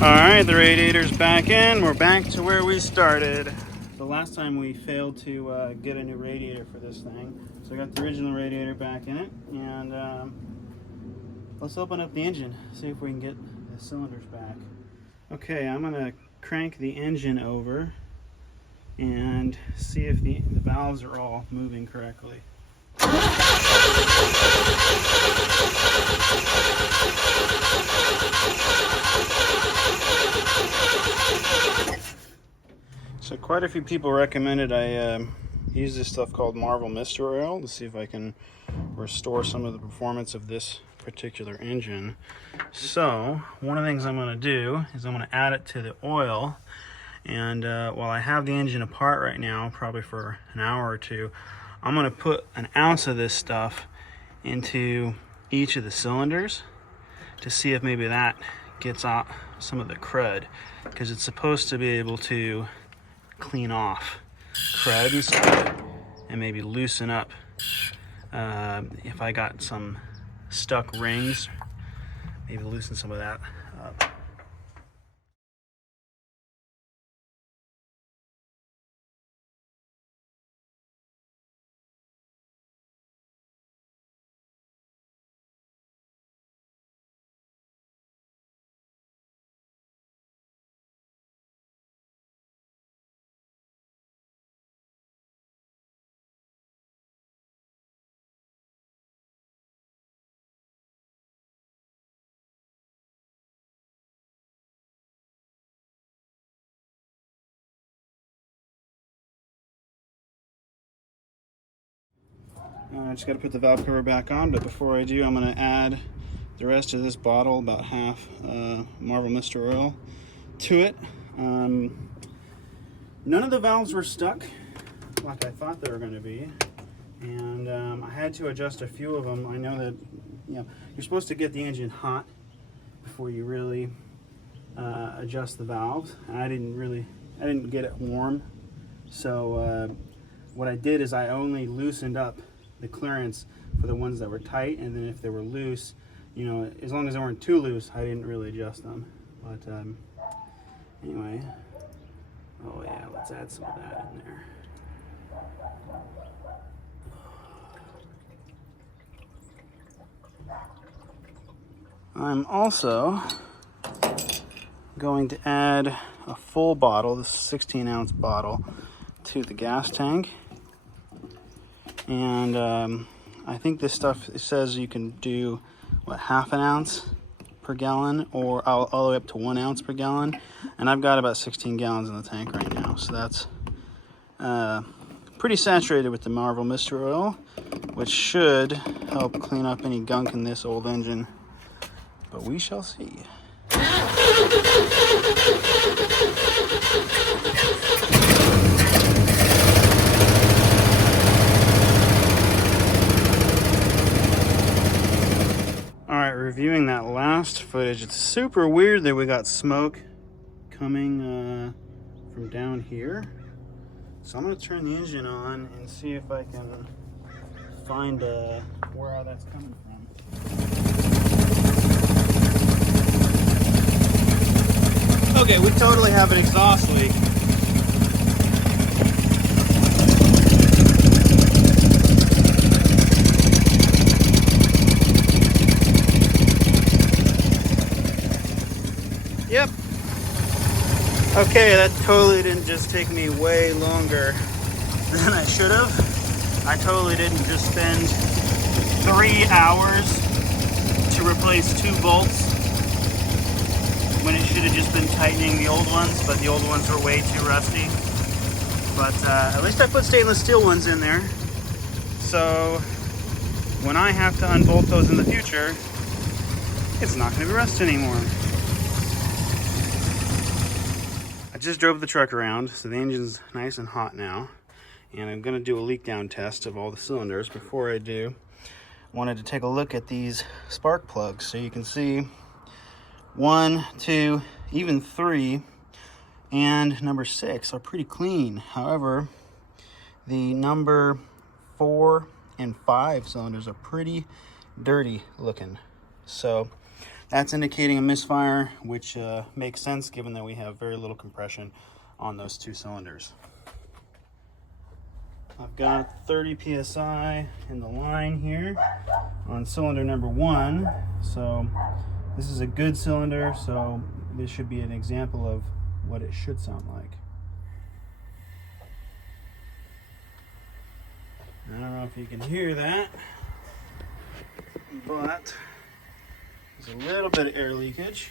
Alright, the radiator's back in. We're back to where we started. The last time we failed to get a new radiator for this thing. So I got the original radiator back in it. And let's open up the engine, see if we can get the cylinders back. Okay, I'm going to crank the engine over and see if the valves are all moving correctly. So quite a few people recommended I use this stuff called Marvel Mystery Oil to see if I can restore some of the performance of this particular engine. So one of the things I'm going to do is I'm going to add it to the oil, and while I have the engine apart right now, probably for an hour or two, I'm going to put an ounce of this stuff into each of the cylinders to see if maybe that gets out some of the crud, because it's supposed to be able to clean off crud and stuff and maybe loosen up if I got some stuck rings, maybe loosen some of that up. I just got to put the valve cover back on, but before I do, I'm going to add the rest of this bottle, about half Marvel Mystery Oil, to it. None of the valves were stuck like I thought they were going to be, and I had to adjust a few of them. I know that you're supposed to get the engine hot before you really adjust the valves, and I didn't get it warm. So what I did is I only loosened up the clearance for the ones that were tight, and then if they were loose, as long as they weren't too loose, I didn't really adjust them. But anyway, oh yeah, let's add some of that in there. I'm also going to add a full bottle, this 16-ounce bottle, to the gas tank. And I think this stuff, it says you can do, half an ounce per gallon, or all the way up to 1 ounce per gallon. And I've got about 16 gallons in the tank right now. So that's pretty saturated with the Marvel Mystery Oil, which should help clean up any gunk in this old engine. But we shall see. Alright, reviewing that last footage, it's super weird that we got smoke coming from down here. So I'm going to turn the engine on and see if I can find where that's coming from. Okay, we totally have an exhaust leak. Yep. Okay, that totally didn't just take me way longer than I should have. I totally didn't just spend 3 hours to replace 2 bolts when it should have just been tightening the old ones, but the old ones were way too rusty. But at least I put stainless steel ones in there, so when I have to unbolt those in the future, it's not going to be rusted anymore. I just drove the truck around, so the engine's nice and hot now, and I'm going to do a leak down test of all the cylinders. Before I do, I wanted to take a look at these spark plugs, so you can see 1, 2, even 3, and number 6 are pretty clean. However, the number 4 and 5 cylinders are pretty dirty looking. So That's indicating a misfire, which makes sense given that we have very little compression on those two cylinders. I've got 30 psi in the line here on cylinder number 1. So this is a good cylinder, so this should be an example of what it should sound like. I don't know if you can hear that, but there's a little bit of air leakage.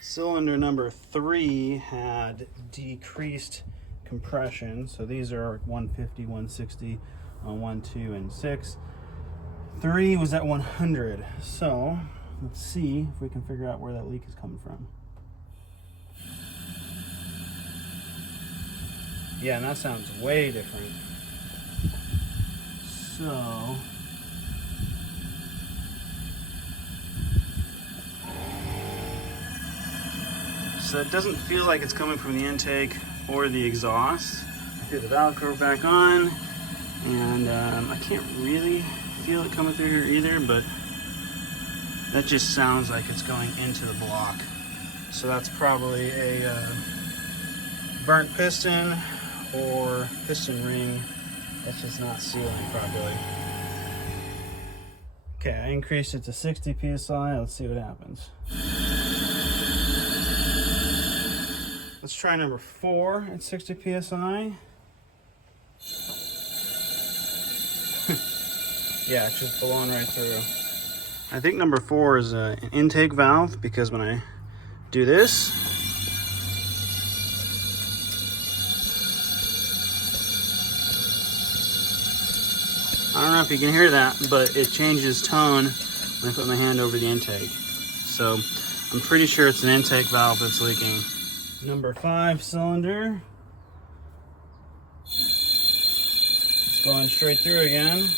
Cylinder number 3 had decreased compression, so these are 150, 160 on 1, 2, and 6. 3 was at 100. So let's see if we can figure out where that leak is coming from. Yeah, and that sounds way different. So it doesn't feel like it's coming from the intake or the exhaust. I threw the valve cover back on, and I can't really feel it coming through here either, but that just sounds like it's going into the block. So that's probably a burnt piston or piston ring that's just not sealing properly. Okay, I increased it to 60 psi. Let's see what happens. Let's try number 4 at 60 psi. Yeah, it's just blowing right through. I think number 4 is an intake valve, because when I do this, I don't know if you can hear that, but it changes tone when I put my hand over the intake. So I'm pretty sure it's an intake valve that's leaking. Number 5 cylinder. Just going straight through again.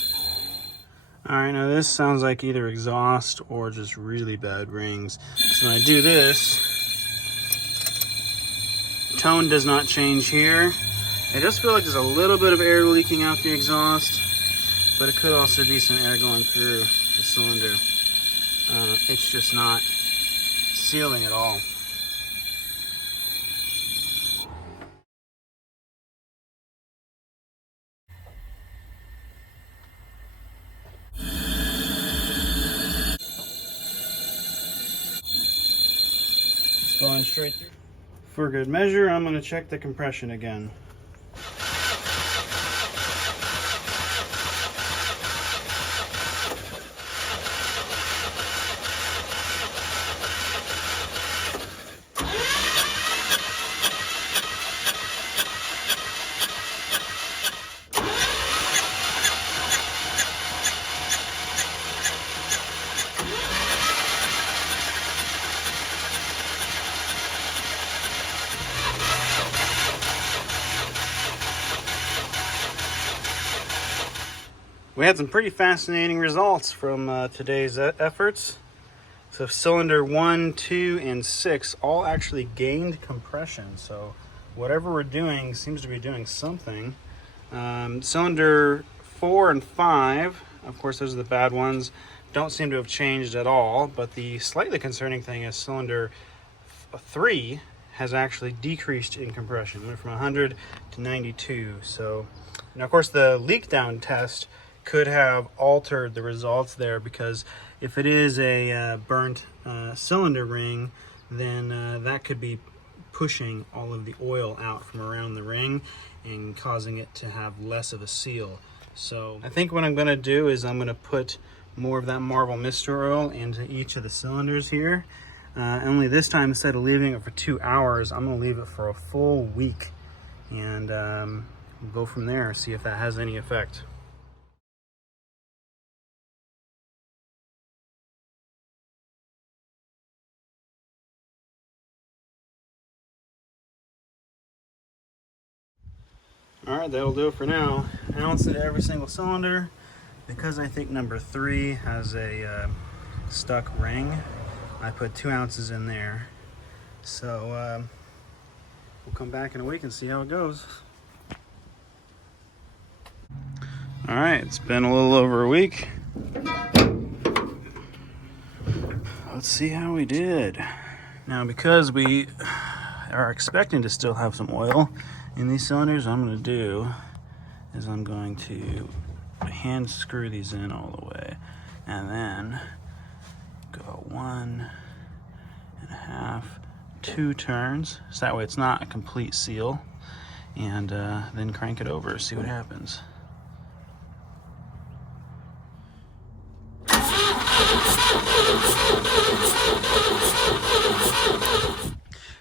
All right, now this sounds like either exhaust or just really bad rings. So when I do this, tone does not change here. I just feel like there's a little bit of air leaking out the exhaust, but it could also be some air going through the cylinder. It's just not sealing at all. Just going straight through. For good measure, I'm going to check the compression again. We had some pretty fascinating results from today's efforts. So cylinder 1, 2, and 6 all actually gained compression. So whatever we're doing seems to be doing something. Cylinder 4 and 5, of course those are the bad ones, don't seem to have changed at all. But the slightly concerning thing is cylinder 3 has actually decreased in compression. It went from 100 to 92. So now, of course, the leak down test could have altered the results there, because if it is a burnt cylinder ring, then that could be pushing all of the oil out from around the ring and causing it to have less of a seal. So I think what I'm going to do is I'm going to put more of that Marvel Mister oil into each of the cylinders here. Only this time, instead of leaving it for 2 hours, I'm going to leave it for a full week, and we'll go from there, see if that has any effect. All right, that'll do it for now. An ounce into every single cylinder. Because I think number 3 has a stuck ring, I put 2 ounces in there. So we'll come back in a week and see how it goes. All right, it's been a little over a week. let's see how we did. Now, because we are expecting to still have some oil in these cylinders, what I'm going to do is I'm going to hand screw these in all the way, and then go 1.5, 2 turns, so that way it's not a complete seal, and then crank it over, see what happens.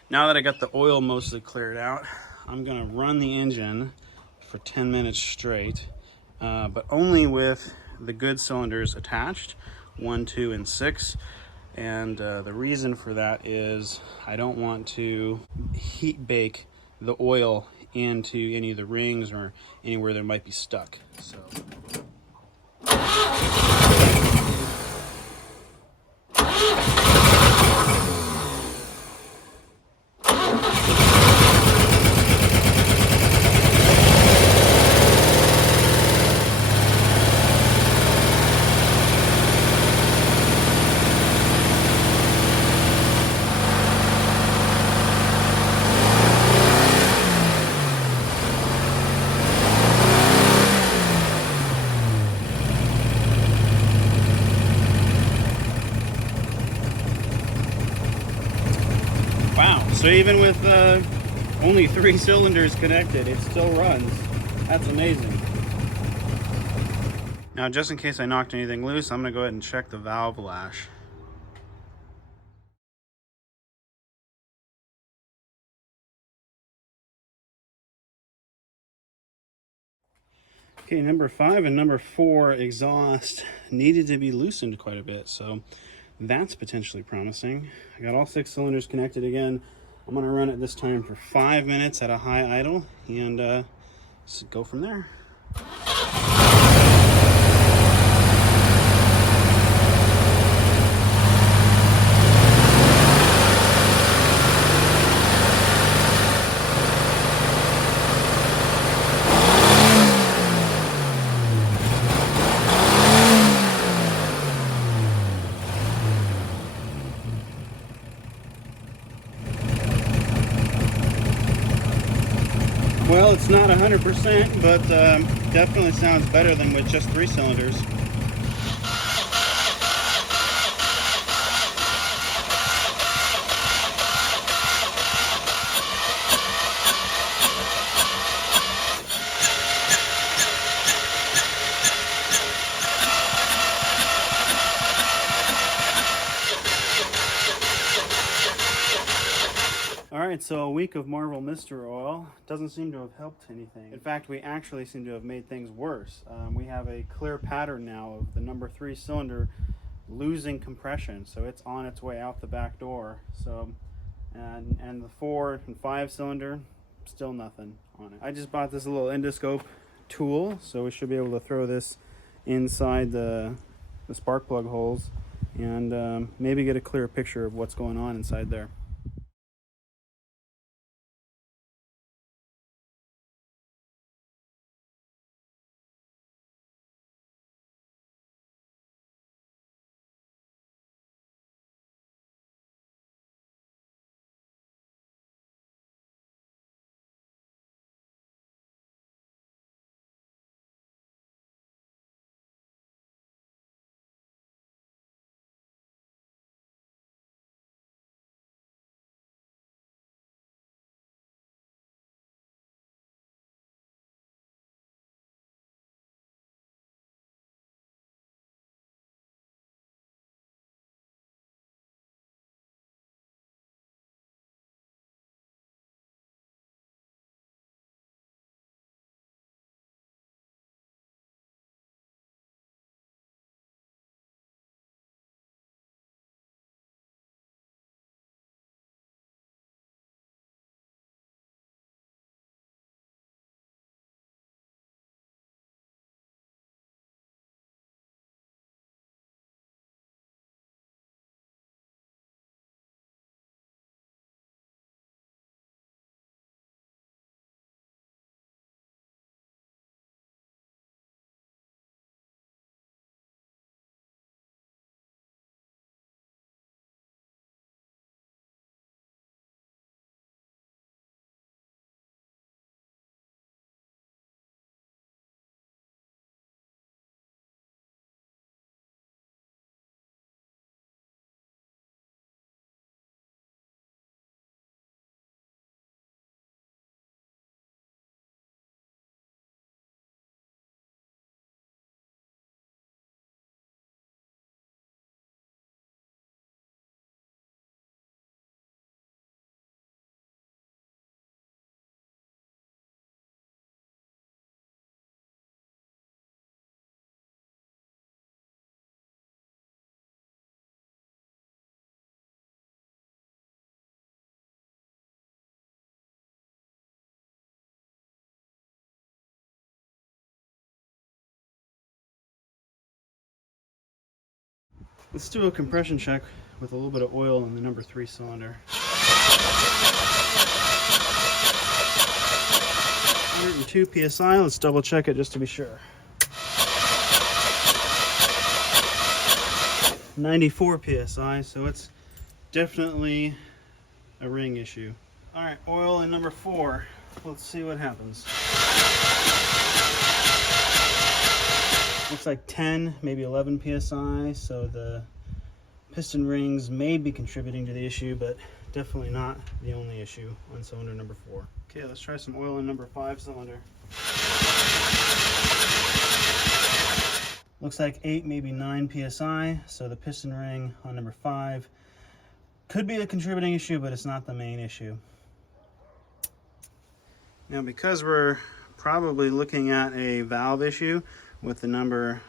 Now that I got the oil mostly cleared out, I'm gonna run the engine for 10 minutes straight, but only with the good cylinders attached, 1, 2, and 6. And the reason for that is I don't want to heat bake the oil into any of the rings or anywhere that might be stuck. So. Wow, so even with only 3 cylinders connected, it still runs. That's amazing. Now, just in case I knocked anything loose, I'm gonna go ahead and check the valve lash. Okay, number 5 and number 4 exhaust needed to be loosened quite a bit, so that's potentially promising. I got all 6 cylinders connected again. I'm gonna run it this time for 5 minutes at a high idle and go from there. Well, it's not 100%, but definitely sounds better than with just 3 cylinders. Alright, so a week of Marvel Mister Oil doesn't seem to have helped anything. In fact, we actually seem to have made things worse. We have a clear pattern now of the number 3 cylinder losing compression, so it's on its way out the back door. So, and the 4 and 5 cylinder, still nothing on it. I just bought this little endoscope tool, so we should be able to throw this inside the spark plug holes and maybe get a clear picture of what's going on inside there. Let's do a compression check with a little bit of oil in the number 3 cylinder. 102 psi. Let's double check it just to be sure. 94 psi, so it's definitely a ring issue. All right, oil in number 4. Let's see what happens. Looks like 10, maybe 11 psi, so the piston rings may be contributing to the issue, but definitely not the only issue on cylinder number 4. Okay, let's try some oil in number 5 cylinder. Looks like 8, maybe 9 psi, so the piston ring on number 5 could be a contributing issue, but it's not the main issue. Now, because we're probably looking at a valve issue with the number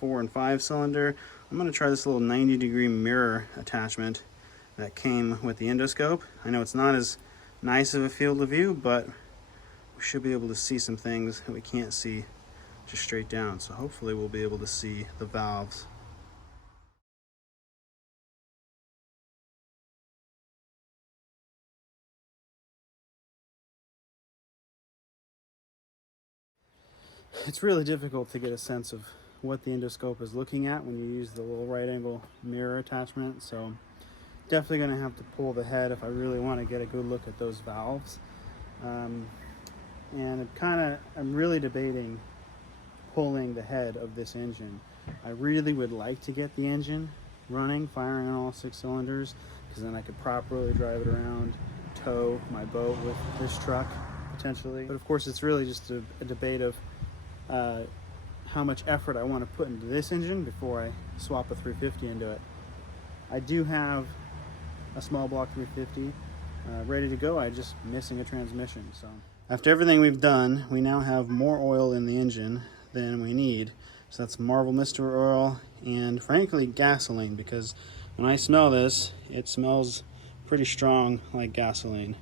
4 and 5 cylinder, I'm going to try this little 90-degree mirror attachment that came with the endoscope. I know it's not as nice of a field of view, but we should be able to see some things that we can't see just straight down. So hopefully we'll be able to see the valves. It's really difficult to get a sense of what the endoscope is looking at when you use the little right angle mirror attachment, so definitely going to have to pull the head if I really want to get a good look at those valves. And I'm really debating pulling the head of this engine. I really would like to get the engine running, firing on all 6 cylinders, because then I could properly drive it around, tow my boat with this truck potentially. But of course it's really just a debate of how much effort I want to put into this engine before I swap a 350 into it. I do have a small block 350 ready to go. I'm just missing a transmission. So after everything we've done, we now have more oil in the engine than we need. So that's Marvel Mystery Oil and frankly gasoline, because when I smell this, it smells pretty strong like gasoline.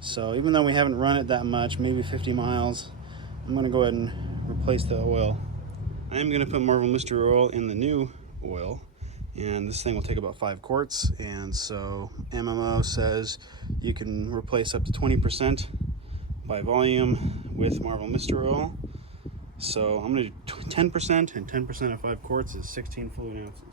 So even though we haven't run it that much, maybe 50 miles, I'm going to go ahead and replace the oil. I am going to put Marvel Mystery Oil in the new oil, and this thing will take about 5 quarts, and so MMO says you can replace up to 20% by volume with Marvel Mystery Oil. So I'm going to do 10%, and 10% of 5 quarts is 16 fluid ounces.